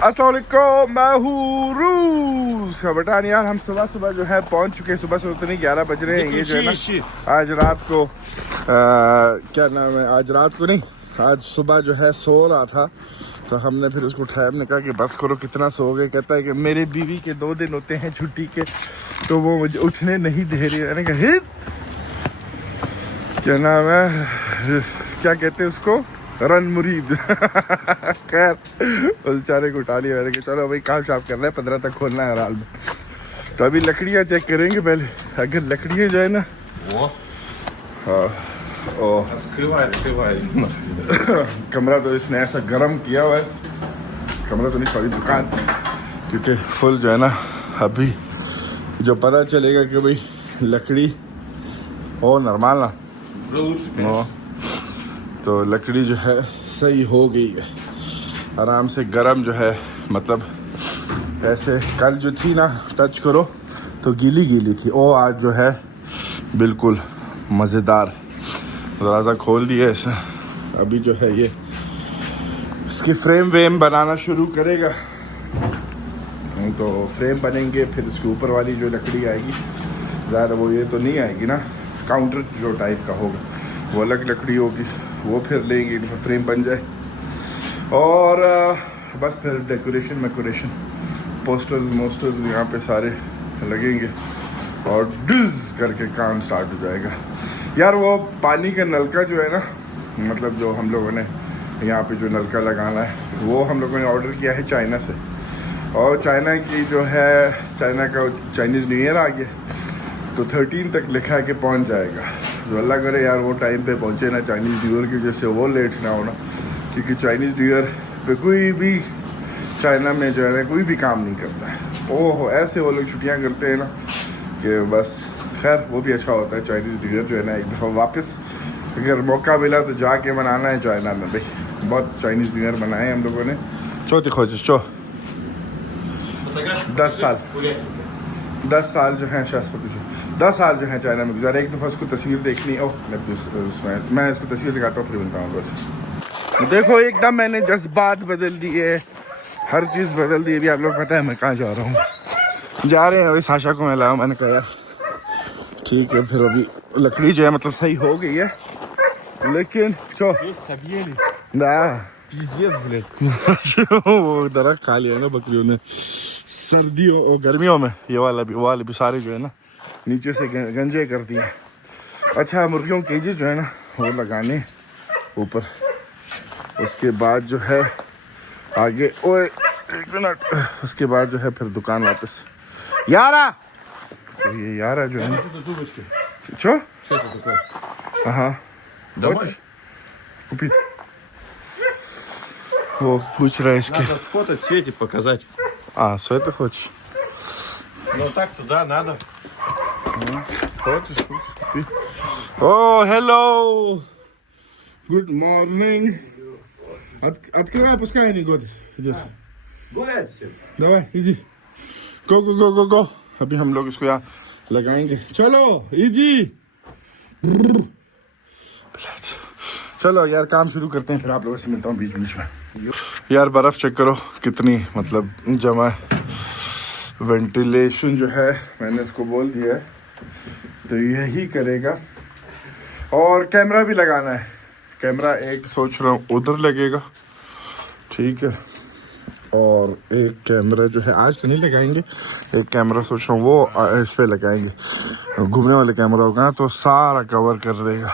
अस्सलाम वालेकुम, मैं हूँ रूस का बटान। यार हम सुबह सुबह जो है पहुंच चुके हैं। सुबह से उतने 11 बज रहे हैं। ये जो है ना आज रात को क्या नाम है, आज रात को नहीं, आज सुबह जो है सो रहा था तो हमने फिर उसको उठाया। हमने कहा कि बस करो, कितना सो गए। कहता है कि मेरे बीवी के 2 दिन होते हैं छुट्टी के तो वो मुझे उठने नहीं दे रही। मैंने कहा हित क्या नाम है, क्या कहते हैं उसको, रन मुरीद। खैर उस बेचारे को उठा लिया। मैंने कहा चलो भाई काम शाम करना है, 15 तक खोलना है हर हाल में। तो अभी लकड़ियाँ चेक करेंगे पहले। अगर लकड़ियाँ जो है ना, हाँ कमरा तो इसने ऐसा गर्म किया हुआ है, कमरा तो नहीं सॉरी दुकान, क्योंकि फुल जो है ना अभी जो पता चलेगा कि भाई लकड़ी ओ नॉर्मल ना तो लकड़ी जो है सही हो गई है, आराम से गरम जो है, मतलब ऐसे कल जो थी ना टच करो तो गीली गीली थी, ओ आज जो है बिल्कुल मज़ेदार। दरवाज़ा खोल दिया इसे। अभी जो है ये इसकी फ्रेम वेम बनाना शुरू करेगा, तो फ्रेम बनेंगे। फिर इसके ऊपर वाली जो लकड़ी आएगी ज़्यादा वो ये तो नहीं आएगी ना, काउंटर जो टाइप का होगा वो अलग लकड़ी होगी, वो फिर लेंगे तो फ्रेम बन जाए। और बस फिर डेकोरेशन पोस्टर्स मोस्टर्स यहाँ पे सारे लगेंगे और डिज करके काम स्टार्ट हो जाएगा। यार वो पानी का नलका जो है ना, मतलब जो हम लोगों ने यहाँ पे जो नलका लगाना है वो हम लोगों ने ऑर्डर किया है चाइना से। और चाइना की जो है, चाइना का चाइनीज़ न्यू ईयर आ गया तो 13 तक लिखा है कि पहुँच जाएगा। तो अल्लाह करे यार वो टाइम पे पहुँचे ना, चाइनीज़ न्यू ईयर की वजह से वो लेट ना होना, क्योंकि चाइनीज़ न्यू ईयर पे कोई भी चाइना में जो है ना कोई भी काम नहीं करता है। ओह ऐसे वो लोग छुट्टियाँ करते हैं ना कि बस। खैर वो भी अच्छा होता है चाइनीज़ न्यू ईयर जो है ना, एक दफ़ा वापस अगर मौका मिला तो जाके मनाना है चाइना में। भाई बहुत चाइनीज़ न्यू ईयर मनाए हम लोगों ने। चौथी खोज 10 साल जो हैं शास्त्री 10 साल जो है चाइना में गुजारा। एक दफ़ा उसको तस्वीर देखनी, ओह मैं इसको तस्वीर दिखाता हूँ फिर बनता हूँ। बस देखो एकदम मैंने जज्बात बदल दिए, हर चीज़ बदल दी। अभी आप लोग पता है मैं कहाँ जा रहा हूँ, जा रहे हैं अभी साशा को मैं लाया। मैंने कहा यार ठीक है, फिर अभी लकड़ी जो है मतलब सही हो गई है, लेकिन चो ना वो दरख्त खा लिया ना बकरियों ने सर्दियों और गर्मियों में। ये वाला भी सारे जो है ना नीचे से गंजे कर दिए। अच्छा मुर्गियों के केजेस जो है ना वो लगाने ऊपर, उसके बाद जो है आगे, ओए एक मिनट, उसके बाद जो है फिर दुकान वापस। यारा तो ये यारा जो है चो हाँ купить. वो पूछ रहा है इसके। Надо сфотать, Свете показать. Света хочешь? Ну так-то да, надо. Хочешь купить? О, hello! Good morning. Открывай, пускай они год идет. Гулять все. Давай, иди. Go. अभी हम लोग इसको यहाँ लगाएंगे। चलो इजी, चलो यार काम शुरू करते हैं, फिर आप लोगों से मिलता हूँ बीच में। यार बर्फ़ चेक करो कितनी मतलब जमा है। वेंटिलेशन जो है मैंने इसको बोल दिया है तो यही करेगा। और कैमरा भी लगाना है, कैमरा एक सोच रहा हूँ उधर लगेगा, ठीक है। और एक कैमरा जो है आज तो नहीं लगाएंगे, एक कैमरा सोच रहा हूँ वो इस पे लगाएंगे, घूमने वाले कैमरा होगा तो सारा कवर कर देगा।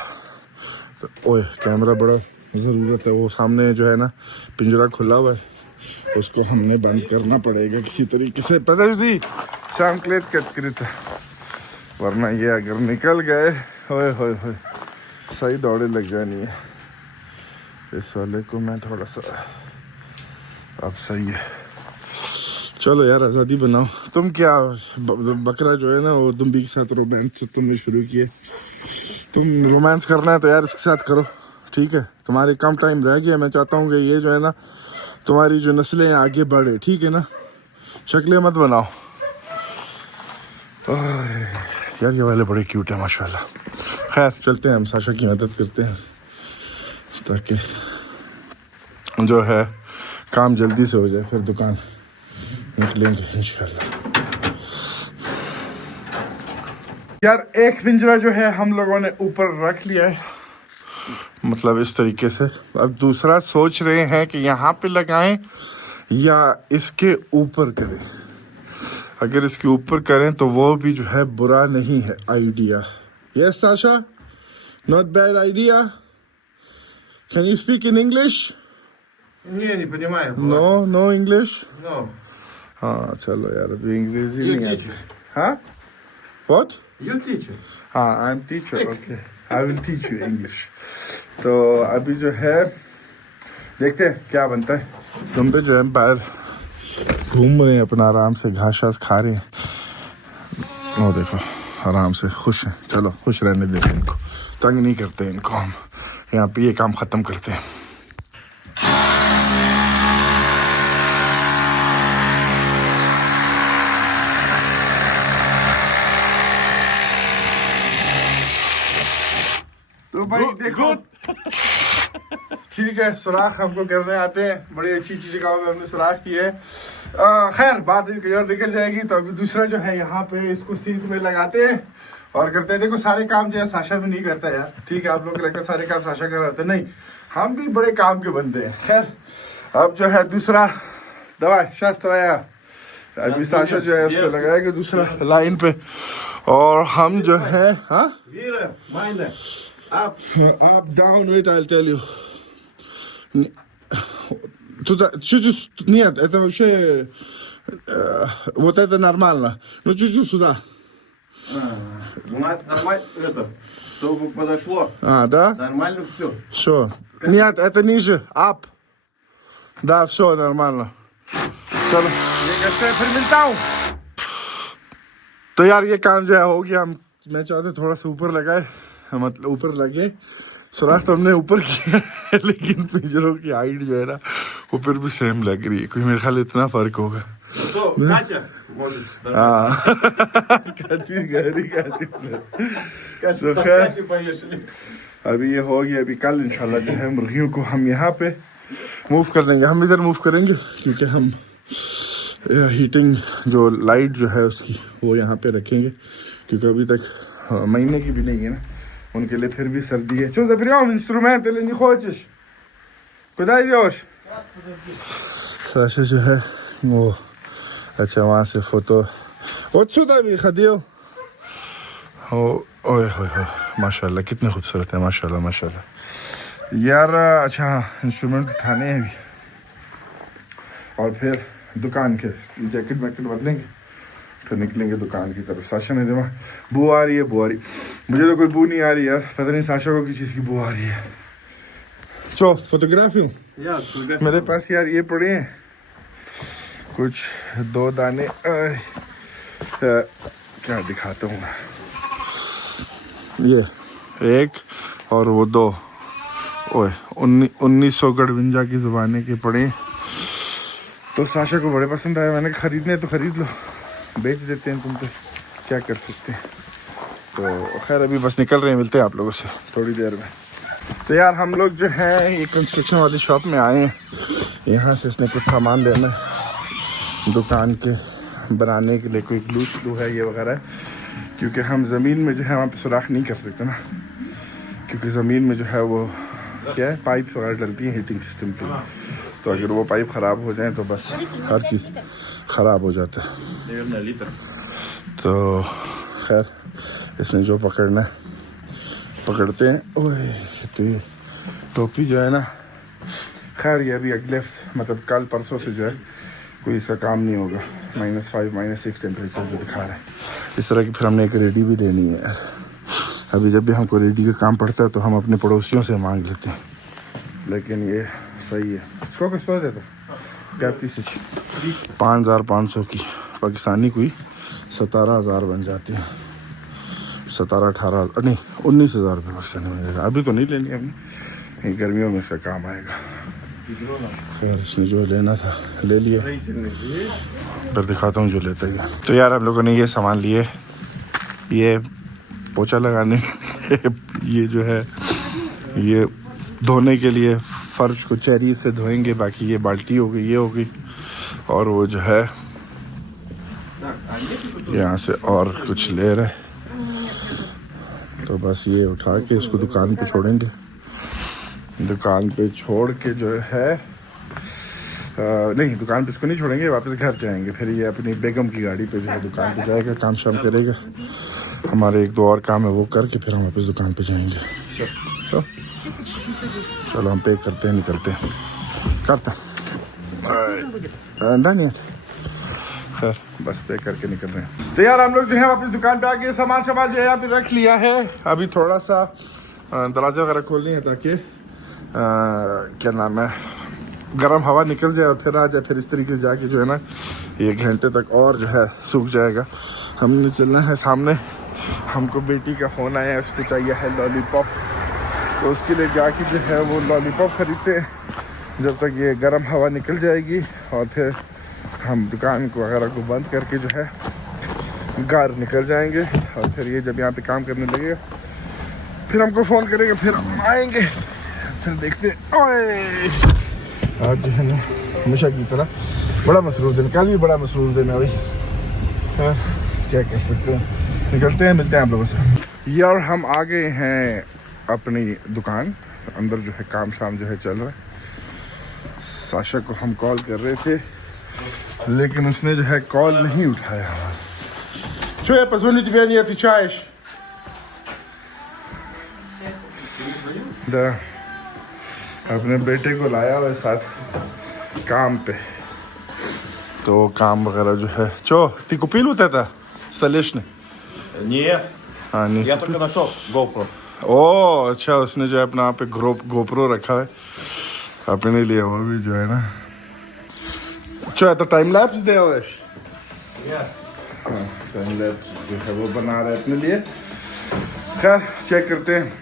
तो ओए कैमरा बड़ा ज़रूरत है। वो सामने जो है ना पिंजरा खुला हुआ है, उसको हमने बंद करना पड़ेगा किसी तरीके से। पता जी शाम क्लेट कट करी था, वरना ये अगर निकल गए होए सही दौड़े लग जानी है। इस वाले को मैं थोड़ा सा अब सही है। चलो यार आज़ादी बनाओ। तुम क्या बकरा जो है ना वो दुम्बी के साथ रोमांस तुमने शुरू किए, तुम रोमांस करना है तो यार इसके साथ करो, ठीक है। तुम्हारे कम टाइम रह गया, मैं चाहता हूँ कि ये जो है ना तुम्हारी जो नस्लें आगे बढ़े, ठीक है ना। शक्लें मत बनाओ। यार ये वाले बड़े क्यूट है माशाल्लाह। खैर चलते हैं, हम साशा की मदद करते हैं ताकि जो है काम जल्दी से हो जाए, फिर दुकान निकलेंगे इंशाल्लाह। यार एक पिंजरा जो है हम लोगों ने ऊपर रख लिया है, मतलब इस तरीके से। अब दूसरा सोच रहे हैं कि यहाँ पे लगाएं या इसके ऊपर करें। अगर इसके ऊपर करें तो वो भी जो है बुरा नहीं है idea. Yes Sasha, not bad idea. Can you speak in English? Не понимаю. No English. No. हाँ चलो यार, अभी अंग्रेजी You नहीं teach. आती। हाँ व्हाट? You teach. हाँ I am teacher, okay I will teach you English. तो अभी जो है देखते हैं क्या बनता है। तुम तो जो है बाहर घूम रहे हैं अपना, आराम से घास घास खा रहे हैं। वो देखो आराम से खुश हैं। चलो खुश रहने देते हैं इनको, तंग नहीं करते इनको हम। यहाँ पे ये काम ख़त्म करते हैं। तो भाई देखो ठीक है, सुराख हमको करने आते हैं, बड़ी अच्छी अच्छी जगहों में हमने सुराख किए है। खैर बात कहीं और निकल जाएगी। तो अभी दूसरा जो है यहाँ पे इसको सिंक में लगाते हैं और करते हैं। देखो सारे काम जो है साशा भी नहीं करता यार, ठीक है। आप लोगों को लगता है सारे काम साशा कर रहे होते, नहीं, हम भी बड़े काम के बंदे हैं। खैर अब जो है दूसरा दवा शस्त आया, अभी साशा जो है उसको लगाएगा दूसरा लाइन पे। और हम जो है हाँ Вера, Майна, up. Up, down, wait, I'll tell you. Туда, чуть-чуть, нет, это вообще, вот это нормально. Ну, чуть-чуть сюда. У нас нормально, это, чтобы подошло. Да? Нормально все. Все. Нет, это ниже, up. Да, все нормально. चलो ये करते हैं, फिर मिलता हूँ। तो यार ये काम जो है हो गया। हम मैं चाहते थोड़ा सा ऊपर लगाए, मतलब ऊपर लगे। सुराख तो हमने ऊपर किया है, लेकिन पिंजरों की हाइट जो है ना वो फिर भी सेम लग रही है। कोई मेरे ख्याल इतना फर्क होगा। Что, Катя? Может, हाँ Катя Катя, तो Катя повешали. अभी ये हो गया। अभी कल इंशाल्लाह जो है मुर्गियों को हम यहाँ पे मूव कर देंगे। हम इधर मूव करेंगे क्योंकि हम हीटिंग जो लाइट जो है उसकी वो यहाँ पे रखेंगे, क्योंकि अभी तक महीने की भी नहीं है ना, उनके लिए फिर भी सर्दी है। Что за прием инструмент или не хочешь? Куда идешь? Саша जो है वो अच्छा वहाँ से फोटो вот сюда भी ходил। ओए होए माशाल्लाह कितने खूबसूरत है, माशाल्लाह माशाल्लाह यार। अच्छा इंस्ट्रूमेंट उठाने हैं अभी और फिर दुकान के जैकेट वैकेट बदलेंगे, फिर निकलेंगे दुकान की तरफ। साशा ने देखा बू आ रही है, बू आ रही। मुझे तो कोई बू नहीं आ रही यार, पता नहीं साशा को किस चीज़ की बू आ रही है। चो फोटोग्राफी मेरे पास यार ये पड़े हैं कुछ 2 दाने। क्या दिखाता हूँ, ये 1 और वो 2। ओए 1958 की ज़बाने के पड़े। तो साशा को बड़े पसंद आया, मैंने खरीदने तो खरीद लो, बेच देते हैं, तुम तो क्या कर सकते हैं। तो खैर अभी बस निकल रहे हैं, मिलते हैं आप लोगों से थोड़ी देर में। तो यार हम लोग जो है ये कंस्ट्रक्शन वाली शॉप में आए हैं। यहाँ से इसने कुछ सामान लेना है दुकान के बनाने के लिए, कोई ग्लू श्लू है ये वगैरह है, क्योंकि हम ज़मीन में जो है वहाँ पे सुराख नहीं कर सकते ना, क्योंकि ज़मीन में जो है वो क्या है पाइप वगैरह डलती है हीटिंग सिस्टम के। तो अगर वो पाइप ख़राब हो जाए तो बस हर चीज़ ख़राब हो जाता है। तो खैर इसने जो पकड़ना है पकड़ते हैं। ओए तो ये टोपी जो है ना, खैर ये अभी अगले मतलब कल परसों से जो है कोई इसका काम नहीं होगा। -5 -6 टेम्परेचर जो दिखा रहा है इस तरह की। फिर हमने एक रेडी भी लेनी है यार। अभी जब भी हमको रेडी का काम पड़ता है तो हम अपने पड़ोसियों से मांग लेते हैं, लेकिन ये सही है। इसको किस पर देता 5500 की पाकिस्तानी कोई 17,000 बन जाती है। 17-18 नहीं 19,000 रुपये पाकिस्तानी बन जाएगा। अभी तो नहीं लेनी हमने, गर्मियों में इसका काम आएगा। खैर इसने जो लेना था ले लिया, फिर दिखाता हूँ जो लेता ही। तो यार हम लोगों ने ये सामान लिए, ये पोछा लगाने ये जो है ये धोने के लिए फर्श को चेरी से धोएंगे, बाकी ये बाल्टी हो गई, ये हो गई, और वो जो है यहाँ से और कुछ ले रहे, तो बस ये उठा के इसको दुकान पे छोड़ेंगे। दुकान पे छोड़ के जो है नहीं, दुकान पे इसको नहीं छोड़ेंगे, वापस घर जाएंगे। फिर ये अपनी बेगम की गाड़ी पे जो है दुकान पे जाएगा, काम शाम करेगा। हमारे एक दो और काम है वो करके फिर हम वापस दुकान पे जाएंगे। तो चलो हम पे करते हैं, निकलते हैं, करते हैं नहीं, खैर बस पे करके निकल रहे हैं। तो यार हम लोग जो है वापस दुकान पे आ गए, सामान जो है यहाँ पे रख लिया है। अभी थोड़ा सा दरवाजा वगैरह खोलनी है ताकि क्या नाम है, गर्म हवा निकल जाए और फिर आ जाए। फिर इस तरीके से जाके जो है ना 1 घंटे तक और जो है सूख जाएगा। हमने चलना है सामने, हमको बेटी का फ़ोन आया है, उसको चाहिए है लॉलीपॉप, तो उसके लिए जाके जो है वो लॉलीपॉप खरीदते हैं जब तक ये गर्म हवा निकल जाएगी। और फिर हम दुकान को वगैरह को बंद करके जो है घर निकल जाएंगे। और फिर ये जब यहाँ पे काम करने लगेगा फिर हमको फ़ोन करेगा, फिर हम आएंगे, फिर देखते हैं। ओए आज जो है ना हमेशा की तरह बड़ा मसरूफ दिन, कल भी बड़ा मसरूफ दिन है भाई। हाँ, क्या कह सकते हैं, निकलते हैं, मिलते हैं आप लोगों से। यार हम आ गए हैं अपनी दुकान अंदर, जो है काम शाम जो है चल रहा है। साशा को हम कॉल कर रहे थे लेकिन उसने जो है कॉल नहीं उठाया हमारा। Что я позвоню тебе, не отвечаешь? Да. अपने बेटे को लाया हुआ है साथ काम पे, तो काम वगैरह जो है। Что, ты купил вот это столешный? Нет, नहीं। я только нашел GoPro. ओ अच्छा, उसने जो है अपना पे गोप्रो रखा है अपने लिए, वो भी जो है ना। Что, это टाइम-लैप्स делаешь? Yes. टाइम लैप्स जो है वो बना रहे अपने लिए। खैर चेक करते हैं,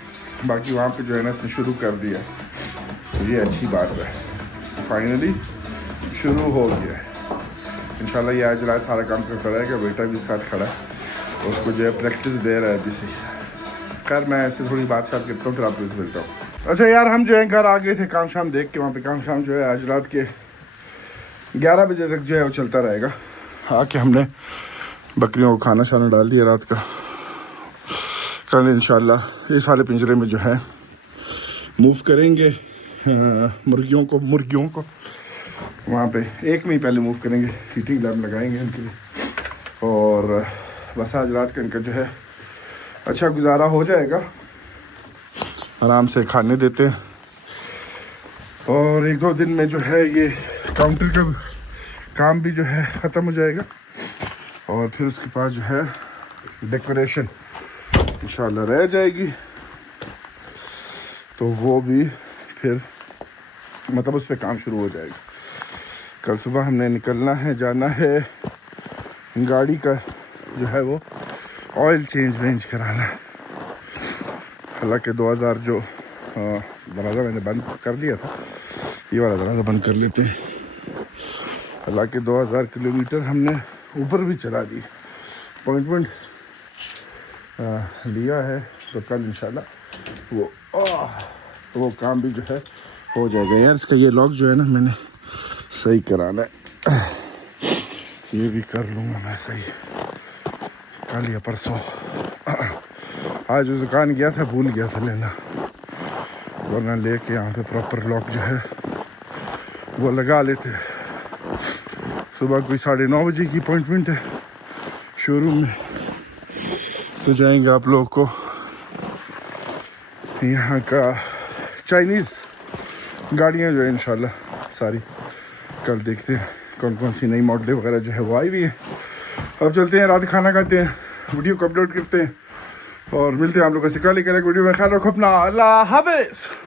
बाकी वहाँ पे जो है ना इसने शुरू कर दिया, तो ये अच्छी बात है, फाइनली शुरू हो गया है। इंशाल्लाह ये आज रात सारा काम करता रहेगा। बेटा भी साथ खड़ा है, उसको जो है प्रैक्टिस दे रहा है अभी से। खैर मैं ऐसे थोड़ी बात करता हूँ, फिर आपको मिलता हूँ। अच्छा यार हम जो है घर आ गए थे काम शाम देख के। वहाँ पे काम शाम जो है आज रात के 11 बजे तक जो है वो चलता रहेगा। आके हमने बकरियों को खाना शाना डाल दिया रात का। कल इंशाल्लाह ये सारे पिंजरे में जो है मूव करेंगे मुर्गियों को वहाँ पे एक में ही पहले मूव करेंगे, हीटिंग लैम्प लगाएंगे इनके लिए। और बस आज रात का इनका जो है अच्छा गुजारा हो जाएगा, आराम से खाने देते हैं। और 1-2 दिन में जो है ये काउंटर का काम भी जो है ख़त्म हो जाएगा। और फिर उसके बाद जो है डेकोरेशन इंशाल्लाह रह जाएगी, तो वो भी फिर मतलब उस पर काम शुरू हो जाएगा। कल सुबह हमने निकलना है, जाना है गाड़ी का जो है वो ऑयल चेंज कराना है। हालांकि 2000 जो दरवाज़ा मैंने बंद कर दिया था, ये वाला दरवाज़ा बंद कर लेते हैं। हालांकि 2000 किलोमीटर हमने ऊपर भी चला दी, अपॉइंटमेंट लिया है, तो कल इंशाल्लाह वो काम भी जो है हो जाएगा। यार इसका ये लॉक जो है ना मैंने सही कराना है, ये भी कर लूँगा मैं सही कल या परसों। आज उस दुकान गया था, भूल गया था लेना, वरना लेके यहाँ पे प्रॉपर लॉक जो है वो लगा लेते। सुबह कोई 9:30 बजे की अपॉइंटमेंट है शोरूम में, तो जाएंगे आप लोग को यहाँ का चाइनीज़ गाड़ियाँ जो है इंशाल्लाह सारी कल देखते हैं कौन कौन सी नई मॉडल वगैरह जो है वो आई हुई है। अब चलते हैं, रात खाना खाते हैं, वीडियो को अपलोड करते हैं और मिलते हैं आप लोगों से कल। एक वीडियो में ख्याल रखो अपना, अल्लाह हाफ़िज़।